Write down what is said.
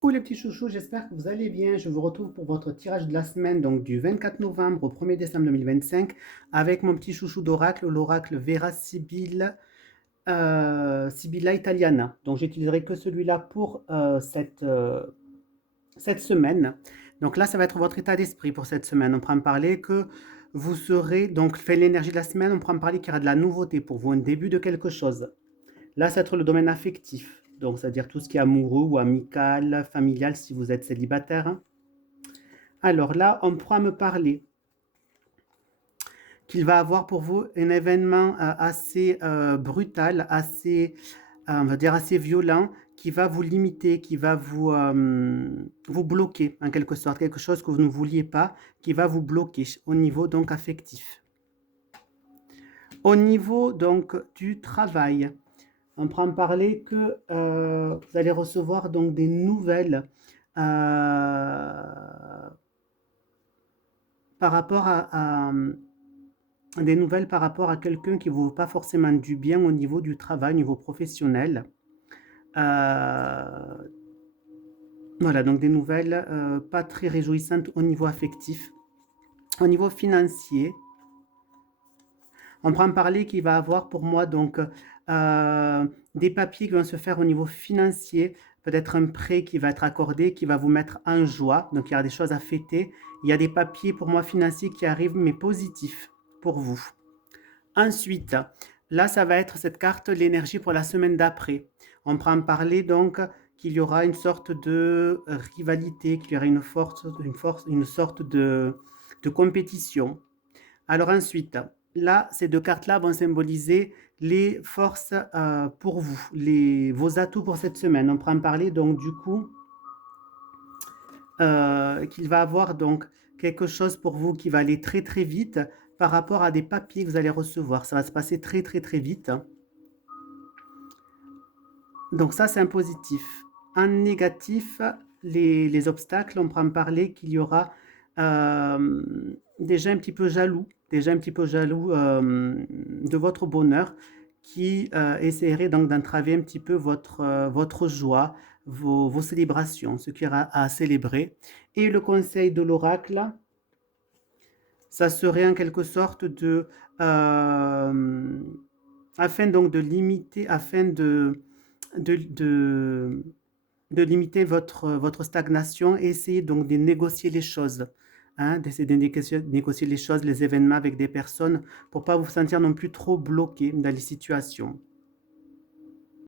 Coucou les petits chouchous, j'espère que vous allez bien. Je vous retrouve pour votre tirage de la semaine, donc du 24 novembre au 1er décembre 2025, avec mon petit chouchou d'oracle, l'oracle Vera Sibilla Italiana. Donc j'utiliserai que celui-là pour cette semaine. Donc là, ça va être votre état d'esprit pour cette semaine. On prend en parler que vous serez, donc fait l'énergie de la semaine, on prend en parler qu'il y aura de la nouveauté pour vous, un début de quelque chose. Là, ça va être le domaine affectif. Donc, c'est-à-dire tout ce qui est amoureux ou amical, familial, si vous êtes célibataire. Alors là, on pourra me parler qu'il va avoir pour vous un événement assez brutal, assez, on va dire, assez violent, qui va vous limiter, qui va vous bloquer, en quelque sorte. Quelque chose que vous ne vouliez pas, qui va vous bloquer au niveau donc affectif. Au niveau donc du travail, on prend en parler que vous allez recevoir donc des nouvelles par rapport des nouvelles par rapport à quelqu'un qui ne vous veut pas forcément du bien au niveau du travail, au niveau professionnel. Euh, voilà, donc des nouvelles pas très réjouissantes au niveau affectif. Au niveau financier, on prend en parler qu'il va avoir pour moi donc des papiers qui vont se faire au niveau financier, peut-être un prêt qui va être accordé, qui va vous mettre en joie. Donc il y a des choses à fêter. Il y a des papiers pour moi financiers qui arrivent, mais positifs pour vous. Ensuite, là, ça va être cette carte, l'énergie pour la semaine d'après. On prend en parler donc qu'il y aura une sorte de rivalité, qu'il y aura une sorte de compétition. Alors ensuite, là, ces deux cartes-là vont symboliser les forces pour vous, vos atouts pour cette semaine. On prend en parler donc du coup qu'il va avoir donc quelque chose pour vous qui va aller très très vite par rapport à des papiers que vous allez recevoir. Ça va se passer très très très vite. Donc ça, c'est un positif. En négatif, les obstacles, on prend en parler qu'il y aura déjà un petit peu jaloux, de votre bonheur qui essaierait donc d'entraver un petit peu votre joie, vos célébrations, ce qu'il y aura à célébrer. Et le conseil de l'oracle, ça serait en quelque sorte afin donc de limiter, de, de, de limiter votre stagnation et essayer donc de négocier les choses. Hein, d'essayer de négocier les choses, les événements avec des personnes pour ne pas vous sentir non plus trop bloqué dans les situations.